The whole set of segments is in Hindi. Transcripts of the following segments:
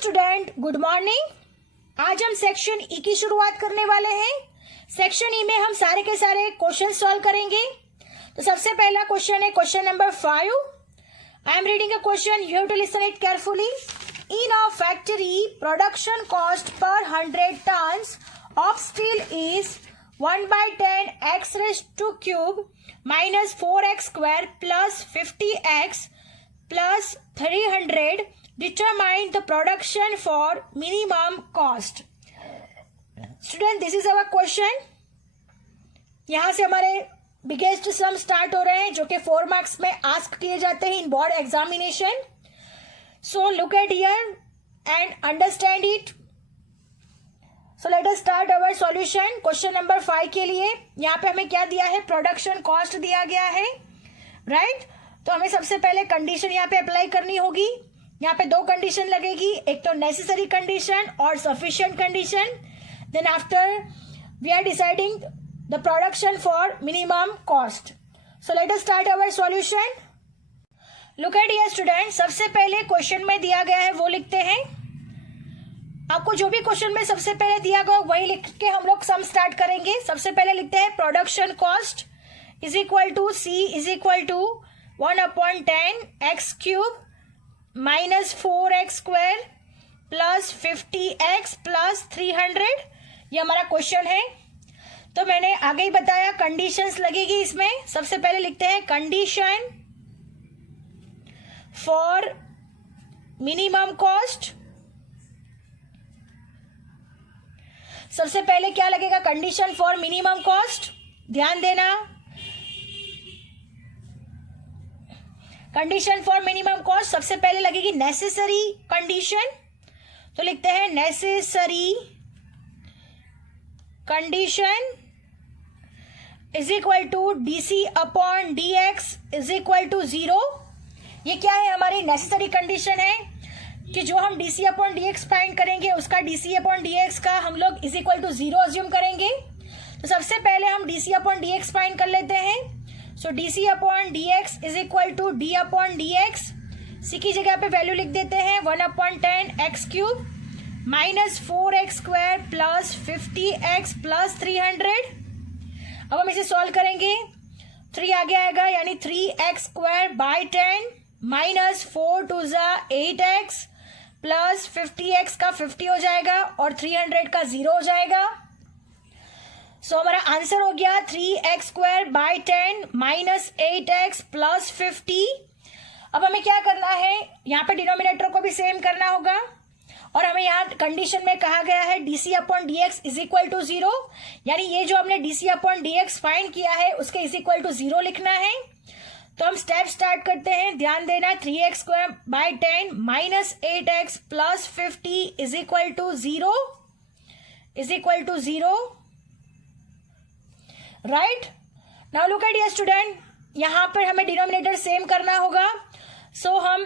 Student good morning. आज हम सेक्शन ई की शुरुआत करने वाले हैं। सेक्शन ई में हम सारे के सारे क्वेश्चन सॉल्व करेंगे। तो सबसे पहला क्वेश्चन है question number 5। I am reading a question, you have to listen it carefully. In a factory production cost पर 100 tons of steel is 1/10 x raised to cube minus 4x square plus 50x plus 300. Determine the production for minimum cost. Student, this is our question. यहाँ से हमारे बिगेस्ट सम स्टार्ट हो रहे हैं जो कि 4 मार्क्स में आस्क किए जाते हैं इन board examination. So look at here and understand it. So let us start our solution. Question number 5 के लिए यहाँ पे हमें क्या दिया है, प्रोडक्शन कॉस्ट दिया गया है, राइट. तो हमें सबसे पहले कंडीशन यहाँ पे अप्लाई करनी होगी. यहाँ पे 2 कंडीशन लगेगी, एक तो नेसेसरी कंडीशन और sufficient condition. Then after we are deciding the production for minimum cost. So let us start our solution. Look at here student, सबसे पहले क्वेश्चन में दिया गया है वो लिखते हैं. आपको जो भी क्वेश्चन में सबसे पहले दिया गया वही लिख के हम लोग सम स्टार्ट करेंगे. सबसे पहले लिखते हैं production cost is equal to C is equal to 1/10 x cube minus 4x square plus 50x plus 300. ये हमारा क्वेश्चन है. तो मैंने आगे ही बताया कंडीशंस लगेगी इसमें. सबसे पहले लिखते हैं कंडीशन फॉर मिनिमम कॉस्ट. सबसे पहले क्या लगेगा, कंडीशन फॉर मिनिमम कॉस्ट. ध्यान देना, कंडीशन फॉर मिनिमम कॉस्ट सबसे पहले लगेगी नेसेसरी कंडीशन. तो लिखते हैं necessary condition is equal to dc upon dx is equal to 0. ये क्या है, हमारी नेसेसरी कंडीशन है कि जो हम डीसी अपॉन डीएक्स फाइंड करेंगे उसका डीसी अपॉन डीएक्स का हम लोग इज इक्वल टू 0 अज्यूम करेंगे. तो सबसे पहले हम डीसी अपॉन डीएक्स फाइंड कर लेते हैं. So d c upon dx is equal to d upon d x. C की जगह पे वैल्यू लिख देते हैं 1/10 x cube minus 4x square plus 50x plus 300. अब हम इसे सॉल्व करेंगे. 3 आगे आएगा यानी 3x square by 10 minus 4 2 8x plus 50x का 50 हो जाएगा और 300 का 0 हो जाएगा. सो हमारा आंसर हो गया 3x square by 10 minus 8x plus 50. अब हमें क्या करना है, यहाँ पे डिनोमिनेटर को भी सेम करना होगा और हमें यहाँ कंडीशन में कहा गया है dc upon dx is equal to 0, यानी ये जो हमने डीसी अपॉन डीएक्स फाइंड किया है उसके इज इक्वल टू 0 लिखना है. तो हम स्टेप स्टार्ट करते हैं. ध्यान देना, 3x square by 10 minus 8x plus 50 is equal to 0 is equal to 0, right. Now look at here student, यहां पर हमें डिनोमिनेटर सेम करना होगा. सो हम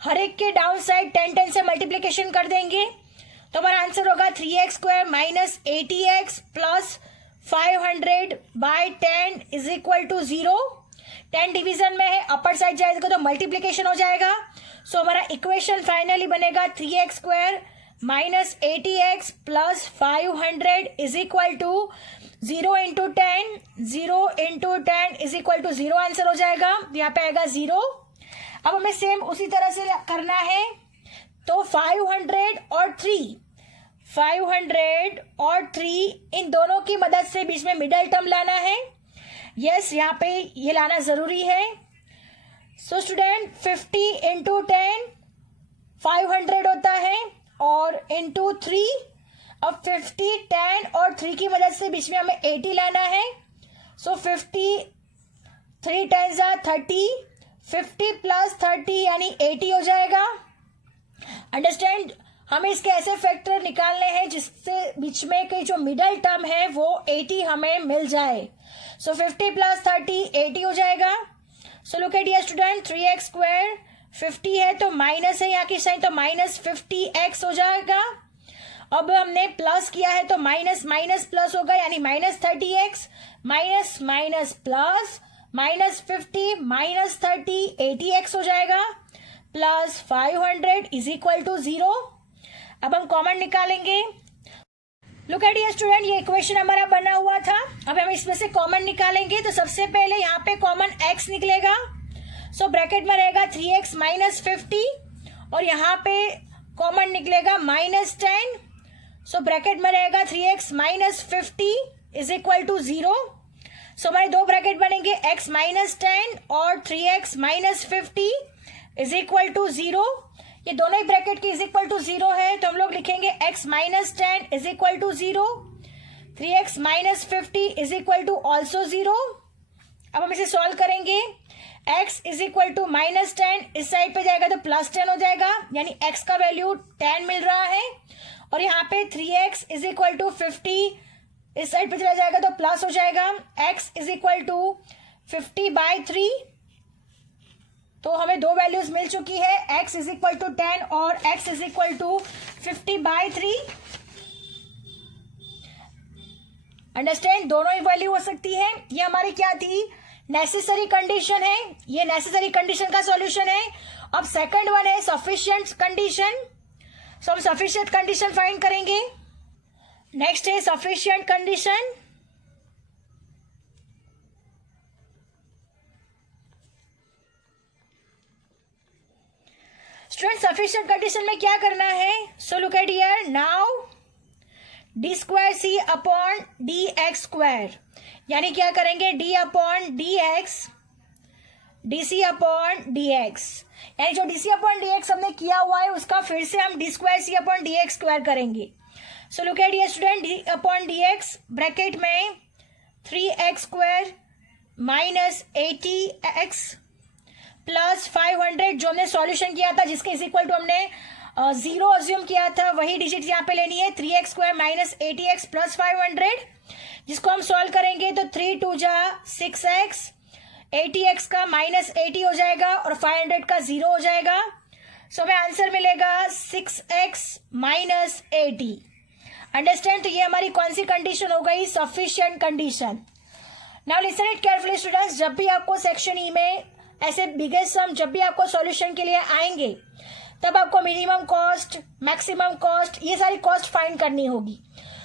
हर एक के डाउन साइड 10 से मल्टीप्लीकेशन कर देंगे. तो हमारा आंसर होगा 3x square minus 80x plus 500 by 10 is equal to 0. 10 division में है, अपर साइड जाएगा तो मल्टीप्लीकेशन हो जाएगा. सो हमारा इक्वेशन फाइनली बनेगा 3x square minus 80x plus 500 is equal to 0 into 10, 0 into 10 is equal to 0 answer हो जाएगा. यहाँ पे आएगा 0. अब हमें सेम उसी तरह से करना है. तो 500 और 3 इन दोनों की मदद से बीच में मिडल टर्म लाना है. यस, यहाँ पे ये लाना जरूरी है. सो स्टूडेंट 50 इंटू 10 500 होता है और इंटू 3. अब 50, 10 और 3 की मदद से बीच में हमें 80 लाना है. सो 50 3 10 30, 50 प्लस 30 यानी 80 हो जाएगा. अंडरस्टैंड, हमें इसके ऐसे फैक्टर निकालने हैं जिससे बीच में की जो मिडल टर्म है वो 80 हमें मिल जाए. सो 50 प्लस 30 80 हो जाएगा. So look at here student, 3x square 50 है तो माइनस है यहाँ की साइन, तो माइनस 50x हो जाएगा. अब हमने प्लस किया है तो माइनस माइनस प्लस होगा यानी minus 30x minus minus plus minus 50 minus 30 80x हो जाएगा प्लस 500 इज इक्वल टू 0. अब हम कॉमन निकालेंगे। लुक एट ये स्टूडेंट, ये इक्वेशन हमारा बना हुआ था। अब हम इसमें से कॉमन निकालेंगे। तो सबसे पहले यहाँ पे कॉमन x निकलेगा। सो ब्रैकेट में रहेगा 3x माइनस 50 और यहाँ पे कॉमन निकलेगा -10। सो ब्रैकेट में रहेगा 3x minus 50 is equal to 0। So हमारे दो ब्रैकेट बनेंगे x माइनस 10 और 3x minus 50 is equal to 0। ये दोनों ही ब्रैकेट की इज इक्वल टू 0 है, तो हम लोग लिखेंगे x minus 10 is equal to 0, 3x minus 50 is equal to also 0। अब हम इसे सॉल्व करेंगे। x इज इक्वल टू -10 इस साइड पे जाएगा तो +10 हो जाएगा, यानी x का वैल्यू 10 मिल रहा है। और यहाँ पे 3x इज इक्वल टू 50 इस साइड पे चला जाएगा तो प्लस हो जाएगा। x is equal to 50/3। तो हमें दो वैल्यूज मिल चुकी है, x इज इक्वल टू 10 और x is equal to 50/3। Understand, दोनों ही वैल्यू हो सकती है। ये हमारी क्या थी, नेसेसरी कंडीशन है। ये नेसेसरी कंडीशन का सॉल्यूशन है। अब सेकंड वन है सफिशिएंट कंडीशन। सो हम सफिशिएंट कंडीशन फाइंड करेंगे। नेक्स्ट है sufficient condition. Student sufficient condition में क्या करना है, so look at here now d square c upon d x square, यानी क्या करेंगे d upon d x d c upon d x, यानी जो d c upon d x हमने किया हुआ है उसका फिर से हम d square c upon d x square करेंगे। So look at here student, D upon d x bracket में 3x square minus 80x plus 500 जो हमने सॉल्यूशन किया था जिसके इज इक्वल टू हमने 0 अज्यूम किया था, वही डिजिट यहाँ पे लेनी है। 3x square minus 80x plus 500, जिसको हम सॉल्व करेंगे तो 3 2 जा 6x, 80x का माइनस 80 हो जाएगा और 500 का 0 हो जाएगा। सो हमें आंसर मिलेगा 6x माइनस 80। अंडरस्टैंड, तो ये हमारी कौन सी कंडीशन हो गई, sufficient condition. Now listen it carefully students, जब भी आपको सेक्शन ई में ऐसे बिगेस्ट सम जब भी आपको सॉल्यूशन के लिए आएंगे तब आपको मिनिमम कॉस्ट, मैक्सिमम कॉस्ट, ये सारी कॉस्ट फाइंड करनी होगी।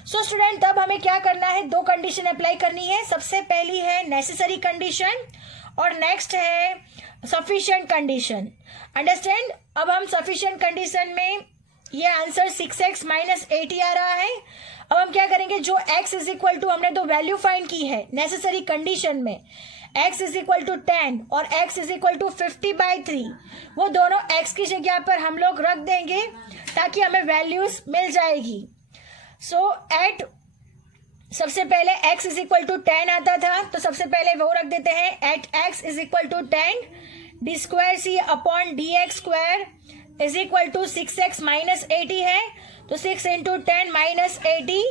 सो स्टूडेंट, तब हमें क्या करना है, दो कंडीशन अप्लाई करनी है। सबसे पहली है नेसेसरी कंडीशन और नेक्स्ट है सफिशिएंट कंडीशन। अंडरस्टैंड, अब हम सफिशिएंट कंडीशन में ये आंसर 6x माइनस 80 आ रहा है। अब हम क्या करेंगे, जो x इज इक्वल टू हमने दो वैल्यू फाइंड की है नेसेसरी कंडीशन में, x इज इक्वल टू 10 और x इज इक्वल टू 50/3, वो दोनों x की जगह पर हम लोग रख देंगे ताकि हमें वैल्यूज मिल जाएगी। सो एट सबसे पहले x इज इक्वल टू 10 आता था तो सबसे पहले वो रख देते हैं। At x is equal to 10 d square c upon d x square is equal to 6x minus 80 है तो 6 इंटू 10 माइनस 80,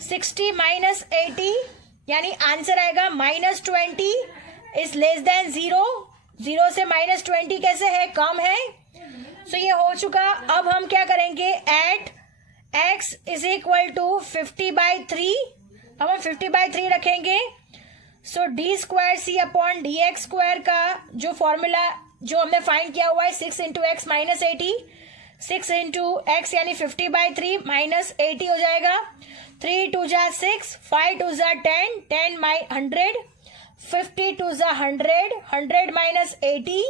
60 माइनस 80, यानी आंसर आएगा -20 इज लेस देन 0। 0 से -20 कैसे है, कम है। सो ये हो चुका। अब हम क्या करेंगे, at x is equal to 50/3, अब हम 50/3 रखेंगे। So d square c upon d x square का जो फॉर्मूला जो हमने फाइंड किया हुआ है 6 into x minus 80, 6 into x यानी 50/3 माइनस 80 हो जाएगा। 3 2 जा 6, 5 2 जा 10, 10 100, 50 2 जा 100, 100 माइनस 80,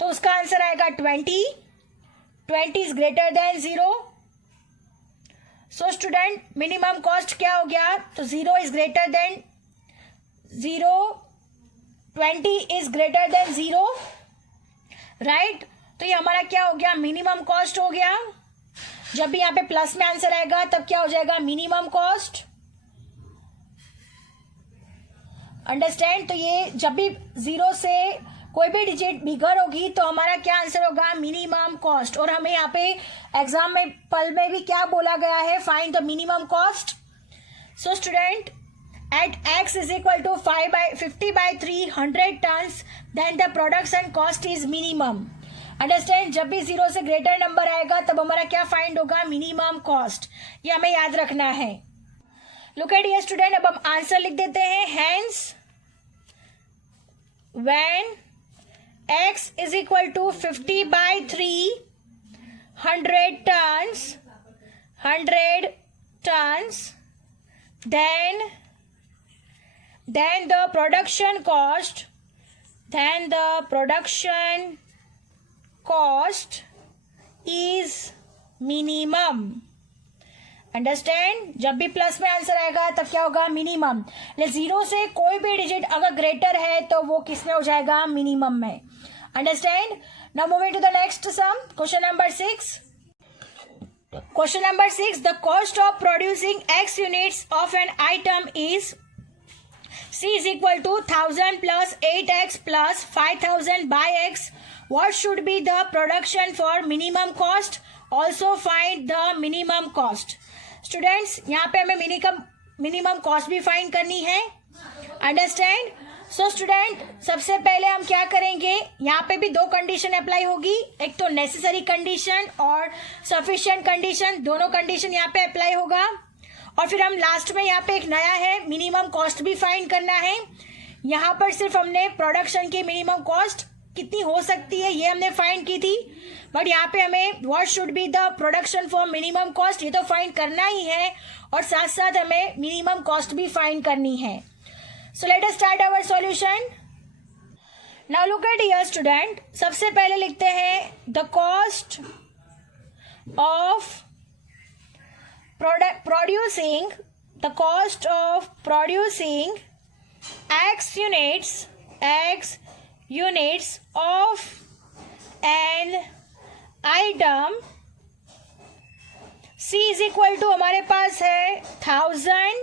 तो उसका आंसर आएगा 20। 20 is greater than 0। So student, minimum cost क्या हो गया, तो 0 is greater than 0, 20 is greater than 0, right. तो ये हमारा क्या हो गया, मिनिमम कॉस्ट हो गया। जब भी यहाँ पे प्लस में आंसर आएगा तब क्या हो जाएगा, मिनिमम कॉस्ट। अंडरस्टैंड, तो ये जब भी 0 से कोई भी डिजिट बिगर होगी तो हमारा क्या आंसर होगा, मिनिमम कॉस्ट। और हमें यहाँ पे एग्जाम में पल में भी क्या बोला गया है, find the minimum cost. So student, at x is equal to 50/3 100 tons, then the production cost is minimum. Understand, जब भी 0 से ग्रेटर नंबर आएगा तब हमारा क्या फाइंड होगा, मिनिमम कॉस्ट। ये हमें याद रखना है। लुक एट हियर स्टूडेंट, अब हम आंसर लिख देते हैं। Hence when x is equal to 50/3 100 tons, then the production cost is minimum. Understand, जब भी प्लस में आंसर आएगा तब क्या होगा, मिनिमम. जीरो से कोई भी डिजिट अगर ग्रेटर है तो वो किस में हो जाएगा, मिनिमम में. Understand. Now moving to the next sum, question number 6. Question number 6. The cost of producing X units of an item is C is equal to 1000 plus 8X plus 5000 by X. What should be the production for minimum cost? Also find the minimum cost. Students, यहाँ पे हमें minimum cost भी find करनी है. Understand? सो स्टूडेंट, सबसे पहले हम क्या करेंगे, यहाँ पे भी दो कंडीशन अप्लाई होगी. एक तो नेसेसरी कंडीशन और सफिशिएंट कंडीशन, दोनों कंडीशन यहाँ पे अप्लाई होगा. और फिर हम लास्ट में यहाँ पे एक नया है, मिनिमम कॉस्ट भी फाइंड करना है. यहाँ पर सिर्फ हमने प्रोडक्शन की मिनिमम कॉस्ट कितनी हो सकती है ये हमने फाइंड की थी, बट यहाँ पे हमें what should be the production for minimum cost ये तो फाइंड करना ही है, और साथ साथ हमें मिनिमम कॉस्ट भी फाइंड करनी है. So let us start our solution. Now look at here student. सबसे पहले लिखते हैं the cost of producing X units of an item. C is equal to हमारे पास है 1000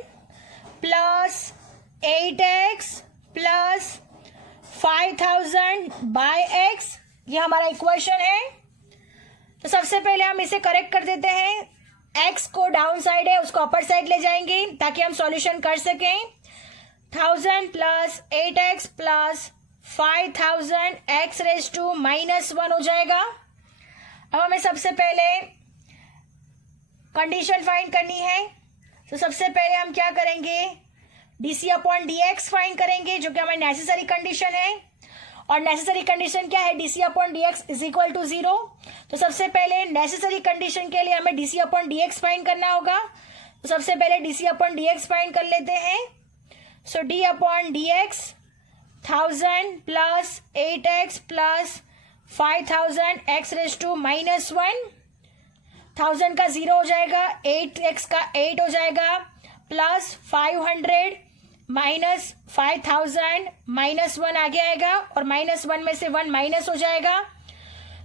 plus 8x plus 5000 by x. ये हमारा इक्वेशन है. तो सबसे पहले हम इसे करेक्ट कर देते हैं. x को डाउन साइड है उसको अपर साइड ले जाएंगे ताकि हम सॉल्यूशन कर सकें. 1000 plus 8x plus 5000 x raised to -1 हो जाएगा. अब हमें सबसे पहले कंडीशन फाइंड करनी है. तो सबसे पहले हम क्या करेंगे, dc अपॉन dx फाइंड करेंगे जो कि हमारी नेसेसरी कंडीशन है. और नेसेसरी कंडीशन क्या है, dc upon dx is equal to 0. तो सबसे पहले नेसेसरी कंडीशन के लिए हमें dc अपॉन dx फाइंड करना होगा. तो सबसे पहले dc अपॉन dx फाइंड कर लेते हैं. So d upon dx 1000 plus 8x plus 5000 x raise to -1. 1000 का 0 हो जाएगा, 8x का 8 हो जाएगा, प्लस 500 माइनस 5000 -1 आगे आएगा, और -1 में से 1 माइनस हो जाएगा.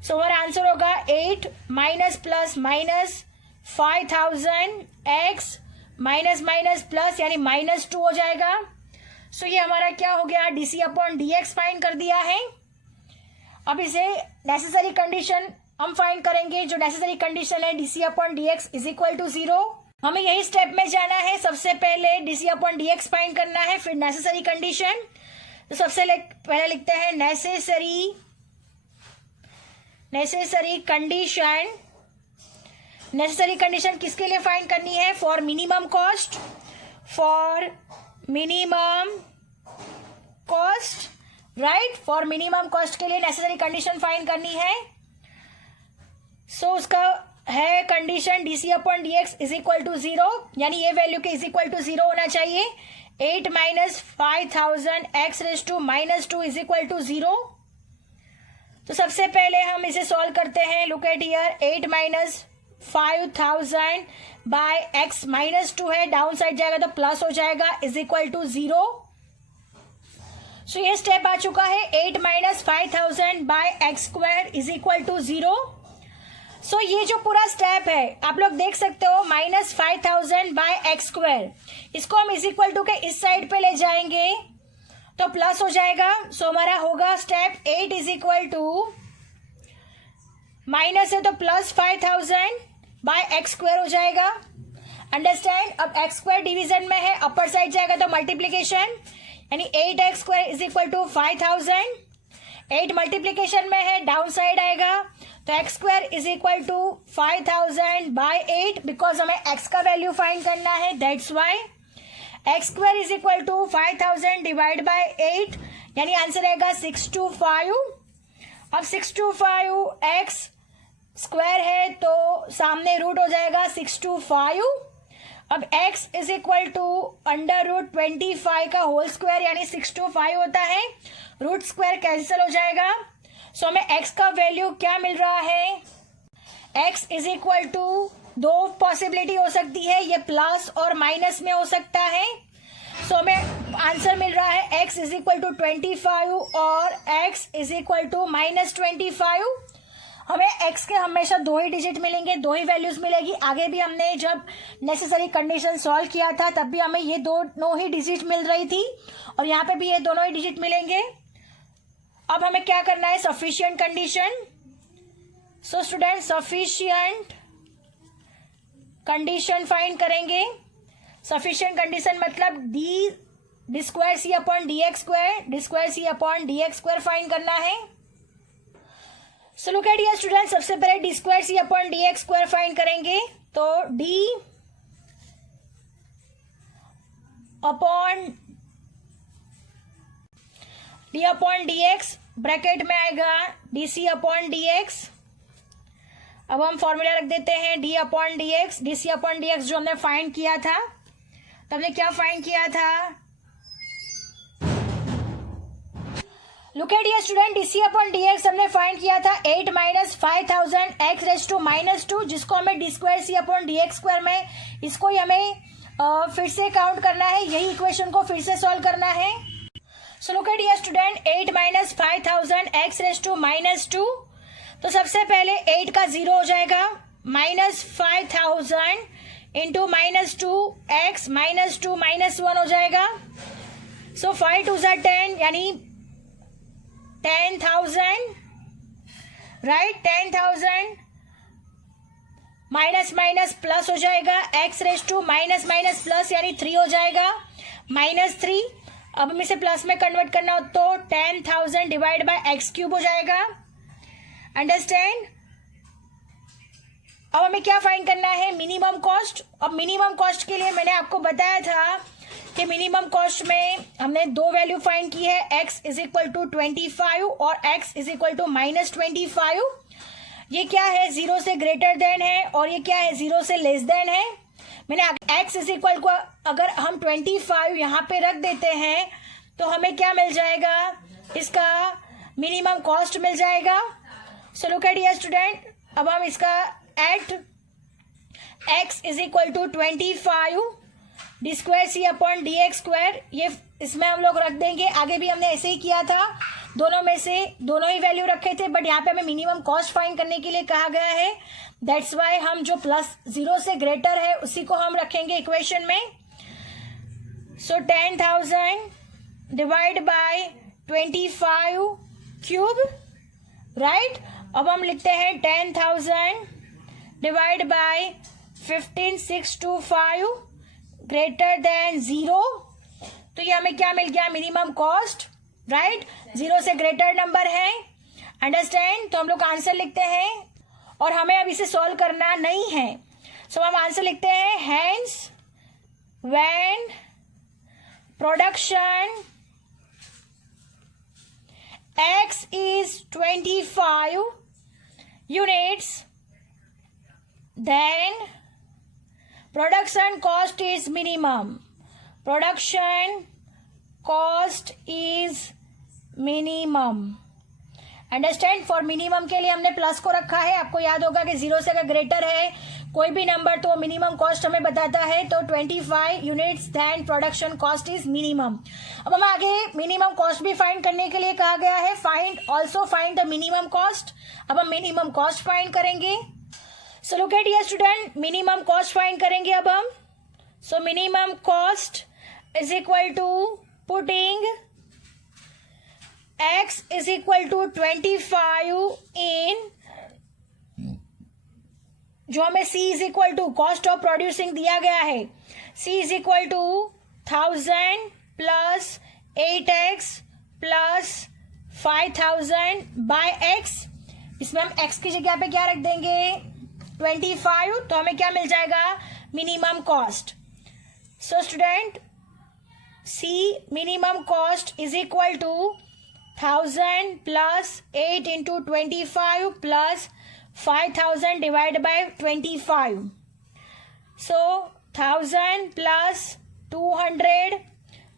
सो हमारा आंसर होगा 8 minus plus minus 5000 x minus minus plus यानी -2 हो जाएगा. सो ये हमारा क्या हो गया, dc अपॉन dx फाइंड कर दिया है. अब इसे नेसेसरी कंडीशन हम फाइंड करेंगे. जो नेसेसरी कंडीशन है dc upon dx is equal to 0. हमें यही स्टेप में जाना है. सबसे पहले dc अपॉन dx फाइंड करना है, फिर नेसेसरी कंडीशन. तो सबसे पहले लिखते हैं नेसेसरी कंडीशन. नेसेसरी कंडीशन किसके लिए फाइंड करनी है, for minimum cost. Right, for minimum cost के लिए नेसेसरी कंडीशन फाइंड करनी है. सो उसका है condition dc upon dx is equal to 0, यानी ये वैल्यू के इज इक्वल टू 0 होना चाहिए. 8 minus 5000 x raise to -2 is equal to 0. तो सबसे पहले हम इसे सॉल्व करते हैं. Look at here, 8 minus 5000 by x -2 है, डाउन साइड जाएगा तो प्लस हो जाएगा, इज इक्वल टू 0. सो ये स्टेप आ चुका है. 8 minus 5000 by x square is equal to 0. So ये जो पूरा स्टेप है आप लोग देख सकते हो, -5000 बाय x स्क्वायर, इसको हम इज इक्वल टू के इस साइड पे ले जाएंगे तो प्लस हो जाएगा. सो हमारा होगा step 8 is equal to, minus है तो प्लस 5000 बाय x स्क्वायर हो जाएगा. अंडरस्टैंड. अब x स्क्वायर डिवीजन में है, अपर साइड जाएगा तो मल्टीप्लीकेशन, यानी 8x square is equal to 5000. 8 multiplication में है, डाउन साइड आएगा तो x square is equal to 5000 by 8, because हमें x का वैल्यू फाइंड करना है, that's why. x square is equal to 5000 divide by 8, यानी आंसर आएगा 625. अब 625x स्क्वायर है तो सामने रूट हो जाएगा 6 to 5। अब x is equal to under root 25 का होल स्क्वायर यानी 6 to 5 होता है, रूट स्क्वायर कैंसिल हो जाएगा। सो हमें x का वैल्यू क्या मिल रहा है, x इज इक्वल टू, दो पॉसिबिलिटी हो सकती है, ये प्लस और माइनस में हो सकता है। सो हमें आंसर मिल रहा है x इज इक्वल टू 25 और x इज इक्वल टू -25। हमें x के हमेशा दो ही डिजिट मिलेंगे, दो ही वैल्यूज मिलेगी। आगे भी हमने जब नेसेसरी कंडीशन सॉल्व किया था तब भी हमें ये दोनों ही डिजिट मिल रही थी और यहाँ पे भी ये दोनों ही डिजिट मिलेंगे। अब हमें क्या करना है, sufficient condition. So student sufficient condition find करेंगे। सफिशिएंट कंडीशन मतलब d square c upon d x square, d square c upon d x square find करना है। So look at here student, सबसे पहले d square c upon d x square find करेंगे। तो d upon d x bracket में आएगा d c upon d x. अब हम फॉर्मूला रख देते हैं d upon d x, d c upon d x जो हमने फाइंड किया था। तो हमने क्या फाइंड किया था, look at here student, d c upon d x हमने फाइंड किया था 8 - 5000 x रेज टू -2, जिसको हमें D square c upon d x square में इसको ही हमें फिर से काउंट करना है, यही इक्वेशन को फिर से सॉल्व करना है। So look at here student, 8 - 5000 x raise to -2। तो सबसे पहले 8 का 0 हो जाएगा, -5000 इंटू -2x -2 -1 हो जाएगा। सो 5 2 ज़ा 10 यानी 10,000, राइट। 10,000 माइनस माइनस प्लस हो जाएगा, x raise to minus minus plus यानी 3 हो जाएगा, -3। अब हमें इसे प्लस में कन्वर्ट करना हो तो 10,000 डिवाइड बाय x क्यूब हो जाएगा, अंडरस्टैंड। अब हमें क्या फाइंड करना है, मिनिमम कॉस्ट। अब मिनिमम कॉस्ट के लिए मैंने आपको बताया था कि मिनिमम कॉस्ट में हमने दो वैल्यू फाइंड की है, x इज इक्वल टू 25 और x इज इक्वल टू -25। ये क्या है, 0 से ग्रेटर देन है और ये क्या है, 0 से लेस देन है। मैंने x इज इक्वल को अगर हम 25 यहाँ पे रख देते हैं तो हमें क्या मिल जाएगा, इसका मिनिमम कॉस्ट मिल जाएगा। So look at here student, अब हम इसका at x is equal to 25 d square c upon d x square, ये इसमें हम लोग रख देंगे। आगे भी हमने ऐसे ही किया था, दोनों में से दोनों ही वैल्यू रखे थे, बट यहाँ पे हमें मिनिमम कॉस्ट फाइंड करने के लिए कहा गया है। दैट्स वाई हम जो +0 से ग्रेटर है उसी को हम रखेंगे इक्वेशन में। सो 10,000 डिवाइड बाय 25 क्यूब, राइट। अब हम लिखते हैं 10,000 डिवाइड बाय 15,625 ग्रेटर देन 0। तो ये हमें क्या मिल गया, मिनिमम कॉस्ट, राइट। 0 से ग्रेटर नंबर है, अंडरस्टैंड। तो हम लोग आंसर लिखते हैं और हमें अब इसे सॉल्व करना नहीं है। सो हम आंसर लिखते हैं, hence when production x is 25 units, then production cost is minimum. Production cost is minimum. Understand. For minimum के लिए हमने प्लस को रखा है। आपको याद होगा कि 0 से अगर ग्रेटर है कोई भी नंबर तो मिनिमम कॉस्ट हमें बताता है। तो 25 units then production cost is minimum. अब हम आगे मिनिमम कॉस्ट भी फाइंड करने के लिए कहा गया है, also find the minimum cost. अब हम मिनिमम कॉस्ट फाइंड करेंगे। So look at here student, minimum cost find करेंगे अब हम। So minimum cost is equal to putting x is equal to 25 in, जो हमें c is equal to cost of producing दिया गया है, c is equal to 1000 plus 8x plus 5000 by x। इसमें हम x की जगह पे क्या रख देंगे, 25। तो हमें क्या मिल जाएगा, minimum cost. So student, c minimum cost is equal to 1000 plus 8 into 25 plus 5,000 divided by 25. So 1,000 plus 200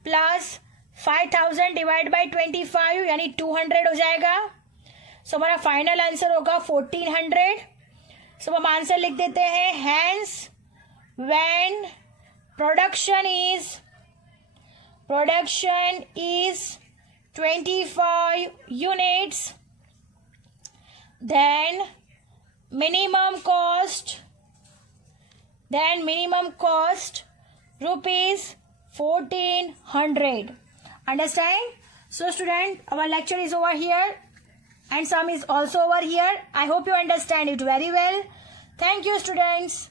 plus 5,000 divide by 25 यानी 200 हो जाएगा. सो हमारा फाइनल आंसर होगा 1,400. सो हम आंसर लिख देते हैं. Hence when production is 25 units, then minimum cost rupees 1,400. Understand? So student, our lecture is over here and some is also over here. I hope you understand it very well. Thank you students.